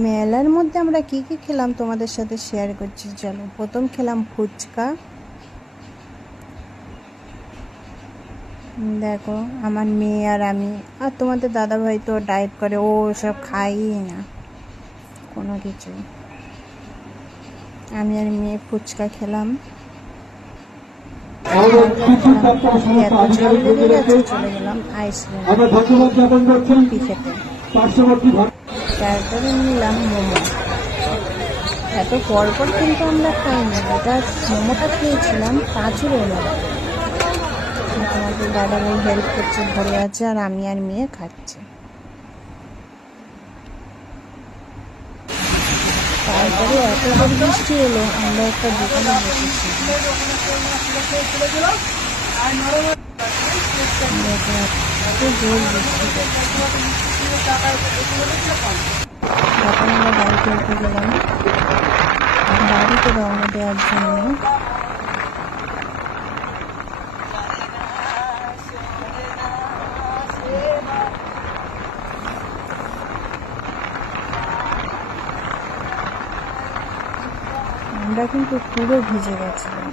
মেলার মধ্যে আমরা কি কি খেলাম তোমাদের সাথে শেয়ার করছি। চলো, প্রথম খেলাম ফুচকা। দেখো, আমার মেয়ে আর আমি, আর তোমাদের দাদাভাই তো ডায়েট করে, ও সব খাইই না কোনো কিছু। আমি আর মেয়ে ফুচকা খেলাম। এত ঝাল লেগে গেছে, চলে গেলাম আইসক্রিম খেতে। তারপরে নিলাম মোমো। এত পরপর কিন্তু আমরা খাইনি, যেটা মোমোটা খেয়েছিলাম পাঁচুর এলো। তোমাদের দাদাভাই হেল্প করছে, ধরে আছে, আর আমি আর মেয়ে খাচ্ছি। তারপরে এত জোর বৃষ্টি এলো, আমরা একটা দোকানে বসেছি। এত জোর বৃষ্টি তখন আমরা বাড়িতে উঠে গেলাম, বাড়িতে রওনা দেওয়ার জন্য। আমরা কিন্তু পুরো ভিজে গেছিলাম।